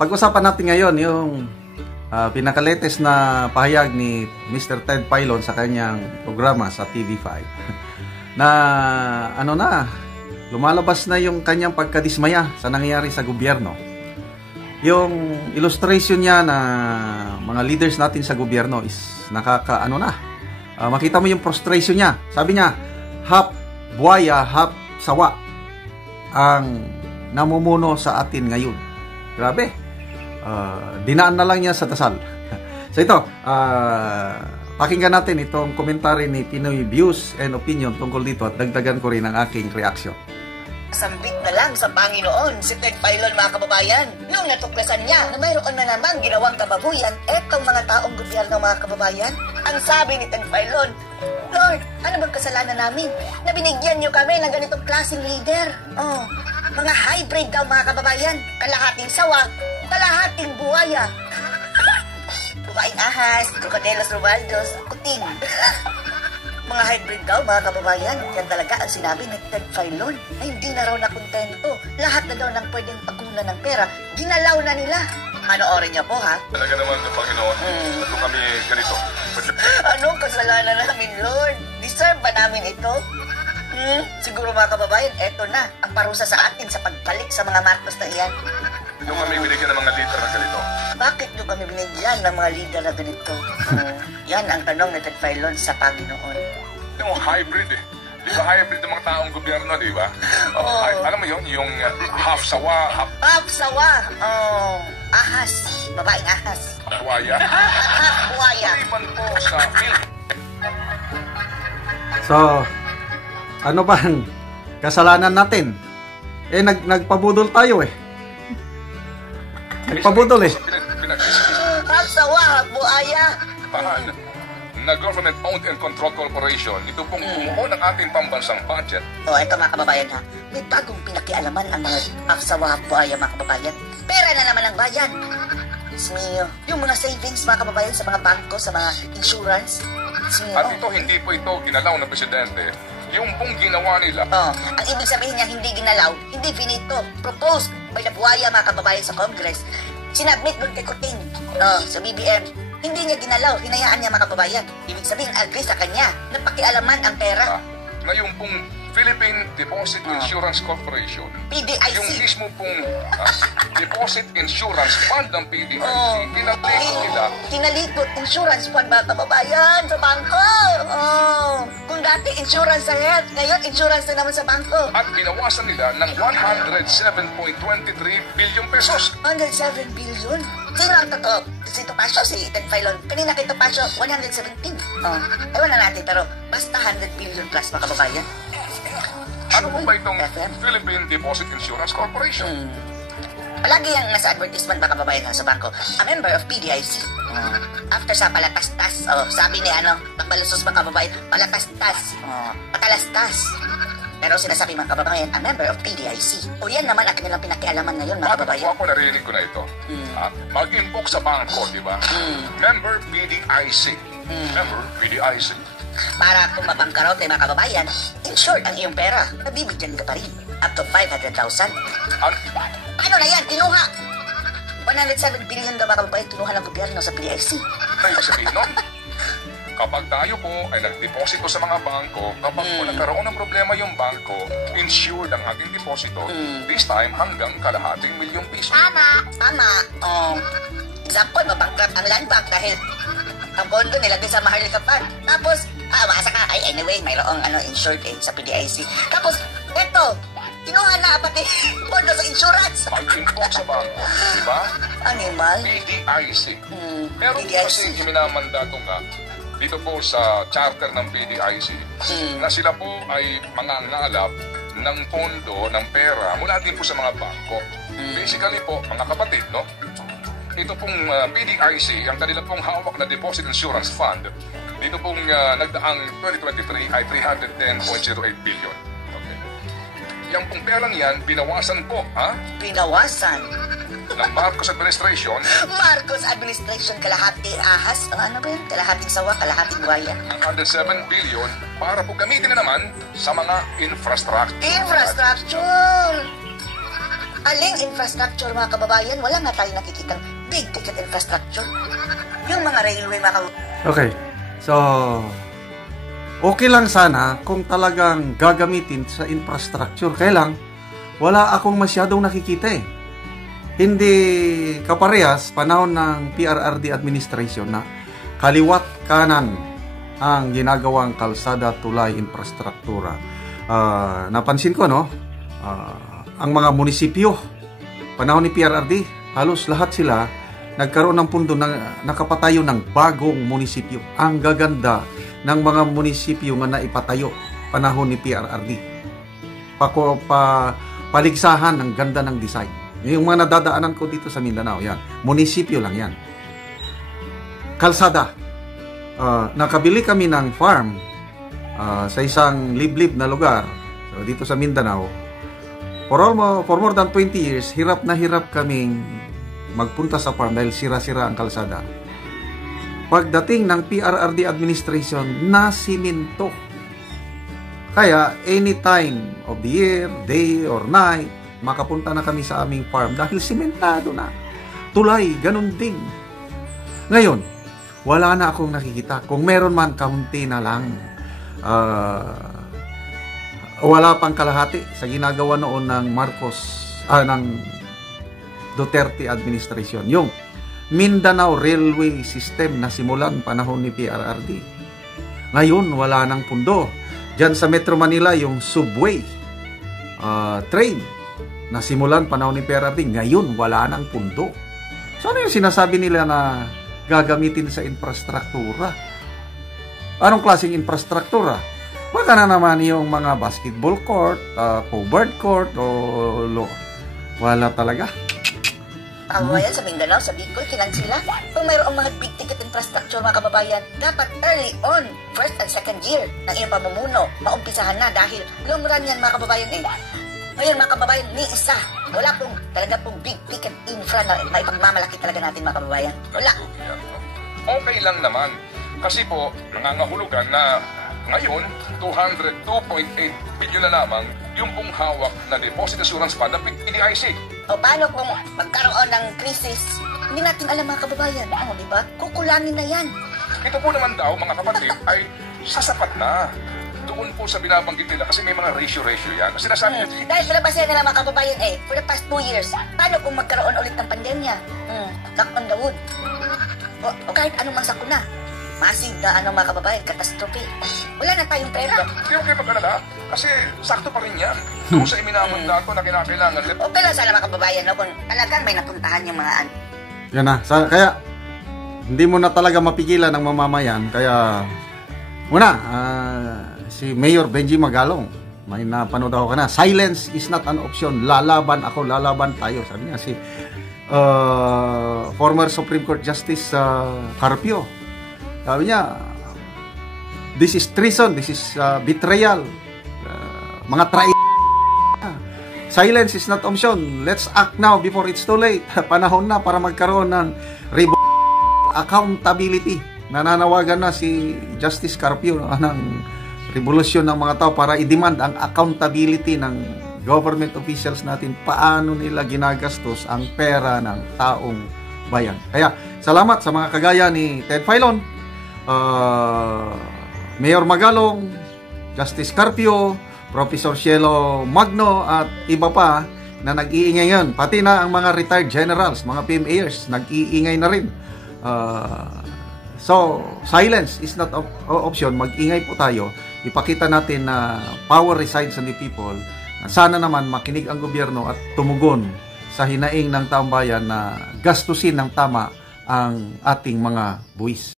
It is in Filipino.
Pag-usapan natin ngayon yung pinaka-latest na pahayag ni Mr. Ted Filon sa kanyang programa sa TV5 na lumalabas na yung kanyang pagkadismaya sa nangyayari sa gobyerno. Yung illustration niya na mga leaders natin sa gobyerno is makita mo yung frustration niya. Sabi niya, half buhaya, half sawa ang namumuno sa atin ngayon. Grabe. Dinaan na lang niya sa dasal. So ito, pakinggan natin itong komentary ni Pinoy Views and Opinion tungkol dito at dagdagan ko rin ang aking reaksyon. Sambit na lang sa Panginoon si Ted Filon, mga kababayan, nung natuklasan niya na mayroon na naman ginawang kababuyan etong mga taong gobyerno, mga kababayan. Ang sabi ni Ted Filon, Lord, ano bang kasalanan namin na binigyan niyo kami ng ganitong klaseng leader? Mga hybrid daw, mga kababayan, kalahating sawa, kalahating buhaya. Buhaing ahas, krokodelos robaldos, kuting. Mga hybrid daw, mga kababayan. Yan talaga ang sinabi ni Ted Filon na hindi na raw nakontento. Lahat na daw ng pwedeng pagkunan ng pera, ginalaw na nila. Panoorin niyo po, ha? Talaga naman ng Panginoon, ito kami ganito. Anong kasalanan namin, Lord? Deserve ba namin ito? Siguro, mga kababayan, eto na ang parusa sa atin sa pagbalik sa mga Marcos na iyan. Yung kami binigyan ng mga leader na ganito. Bakit nyo kami binigyan ng mga leader na ganito? Yan ang tanong ni Ted Filon sa Panginoon. Yung hybrid eh. Di ba hybrid ng mga taong gobyerno, di ba? Alam mo yun, yung half sawa, half sawa. Ahas. Babaeng ahas. buhaya. Buhaya. Iban po sa field. So, ano bang kasalanan natin? Nagpabudol tayo eh. Nagpabudol eh. Half sawa, buhaya. Na government-owned and controlled corporation, ito pong bumuo ng ating pambansang budget. Ito, mga kababayan, ha? May bagong pinakialaman ang mga half-sawa, buhaya, mga kababayan. Pera na naman ang bayan. Smio. Yung mga savings, mga kababayan, sa mga bangko, sa mga insurance. Smio. At ito, hindi po ito ginalaw ng presidente. Yung pong ginawa nila. Ang ibig sabihin niya, hindi ginalaw, hindi finito. Proposed by the buhaya, mga kababayan, sa Congress. Sinabmit doon kay Kuting, sa BBM. Hindi niya ginalaw, hinayaan niya, mga kababayan. Ibig sabihin, agree sa kanya na pakialaman ang pera. Na yung pong Philippine Deposit Insurance Corporation, PDIC. yung mismo pong Deposit Insurance Fund ng PDIC, pinatake nila. Kinalikot insurance fund, mga kababayan, sa bangko. Kung dati insurance sa health, ngayon insurance na naman sa bangko. At binawasan nila ng 107.23 billion pesos. 107 billion? Sino ang totoo? Si Topacio, si Ted Filon. Kanina kay Topacio, 117. Ewan na natin, pero basta 100 billion plus, mga kababayan. Ano po ba itong Philippine Deposit Insurance Corporation? Palagi yung nasa advertisement, mga kababayan, sa bangko, a member of PDIC. After sa palatastas, sabi ni Pagbalusos, mga kababayan, palatastas, patalastas. Pero sinasabi, mga kababayan, a member of PDIC. Yan naman ang kanilang pinakialaman ngayon, mga kababayan. Ako narinig ko na ito. Mag-inbox sa bangko, di ba? Member PDIC. Member PDIC. Para kung mabangkarote, mga kababayan, insured ang iyong pera, nabibigyan ka pa rin. Up to 500,000. Paano na yan? Kinuha. 107 billion daw, mga kababayan, kinuha ng gobyerno sa PDIC. Ay, sabihin nun, kapag tayo po ay nagdeposito sa mga bangko, kapag po nagkaroon ng problema yung bangko, insured ang ating deposito, this time hanggang kalahating milyong piso. Tama. Example, mabankrupt ang land bank dahil ang bondo nilagay sa Maharlika Fund. Tapos, maasa ka, anyway, mayroong insured sa PDIC. Tapos, eto, kinuha na pati bondo sa insurance. Mag-inbox sa bangko, di ba? Animal? PDIC. Pero PDIC. kasi minamandato nga, dito po sa charter ng PDIC, na sila po ay mangangalap ng pondo, ng pera, mula din po sa mga bangko. Basically po, mga kapatid, no? Ito pong PDIC, ang kanila pong hawak na Deposit Insurance Fund, dito pong nagdaang 2023 ay 310.08 billion. Okay. Yang pong perang yan, binawasan po, Binawasan? ng Marcos Administration. Marcos Administration, kalahati ahas. Ano ba yun? Kalahating sawa, kalahating buhaya. Ang 107 billion para po gamitin na naman sa mga infrastructure. Infrastructure! Aling infrastructure mga kababayan, wala nga tayo nakikitang big ticket infrastructure. Yung mga railway mga kababayan. Okay. So, okay lang sana kung talagang gagamitin sa infrastructure. Kaya lang, wala akong masyadong nakikita eh. Hindi kaparehas panahon ng PRRD administration na kaliwat kanan ang ginagawang kalsada, tulay, infrastruktura. Napansin ko, no? Ang mga munisipyo, panahon ni PRRD, halos lahat sila nagkaroon ng pundo na nakapatayo ng bagong munisipyo. Ang gaganda ng mga munisipyo nga naipatayo panahon ni PRRD. Paligsahan ng ganda ng design. Yung mga nadadaanan ko dito sa Mindanao, yan. Munisipyo lang yan. Kalsada. Nakabili kami ng farm sa isang liblib na lugar dito sa Mindanao. For more than 20 years, hirap na hirap kaming magpunta sa farm dahil sira-sira ang kalsada. Pagdating ng PRRD administration, nasiminto. Kaya anytime of the year, day or night, makapunta na kami sa aming farm dahil simentado na. Tulay, ganun din. Ngayon, wala na akong nakikita. Kung meron man, kaunti na lang. Wala pang kalahati sa ginagawa noon ng ng Duterte administration. Yung Mindanao Railway System na simulan panahon ni PRRD. Ngayon, wala nang pundo. Diyan sa Metro Manila, yung subway train na simulan panahon ni PRRD. Ngayon, wala nang pundo. So, ano yung sinasabi nila na gagamitin sa infrastruktura? Anong klaseng infrastruktura? Baka na naman yung mga basketball court, covered court, wala talaga. Kababayan sa Mindanao, sa Bicol, kilang sila. Kung mayroong mga big ticket infrastructure mga kababayan, dapat early on, first and second year ng iyong pamumuno, maumpisahan na dahil long run yan mga kababayan eh. Ngayon mga kababayan, ni isa, wala pong talaga pong big ticket infra na maipagmamalaki talaga natin mga kababayan. Wala. Okay lang naman. Kasi po, nangangahulugan na ngayon, 202.8 billion na lamang yung pong hawak na Deposit Assurance Fund ng PDIC. O paano kung magkaroon ng krisis? Hindi natin alam mga kababayan. Ano, di ba? Kukulangin na yan. Ito po naman daw, mga kapatid, ay sasapat na. Doon po sa binabanggit nila kasi may mga ratio yan. Sinasabi Dahil pinabasayan nila mga kababayan for the past 2 years, paano kung magkaroon ulit ng pandemya? Knock on the wood. O kahit anong mang sakuna. Massive na mga kababayan, catastrophe. Wala na tayong pera. Hindi okay pag-alala. Kasi sakto pa rin yan. Doon sa iminamanda ko na kinakailangan. Okay lang sana mga kababayan, no? Kung talagang may napuntahan yung mga Yan na. Kaya, hindi mo na talaga mapigilan ng mamamayan. Kaya, si Mayor Benji Magalong, may napanood ako na, silence is not an option. Lalaban ako, lalaban tayo. Sabi niya si former Supreme Court Justice Carpio. Sabi niya, this is treason, this is betrayal. Mga silence is not option. Let's act now before it's too late. Panahon na para magkaroon ng accountability. Nananawagan na si Justice Carpio ng revolusyon ng mga tao para i-demand ang accountability ng government officials natin. Paano nila ginagastos ang pera ng taong bayan. Kaya, salamat sa mga kagaya ni Ted Filon, Mayor Magalong, Justice Carpio, Professor Cielo Magno at iba pa na nag-iingay ngayon. Pati na ang mga retired generals, mga PMAers, nag-iingay na rin. So, silence is not option. Mag-ingay po tayo. Ipakita natin na power resides in the people. Sana naman makinig ang gobyerno at tumugon sa hinaing ng taong bayan na gastusin ng tama ang ating mga buwis.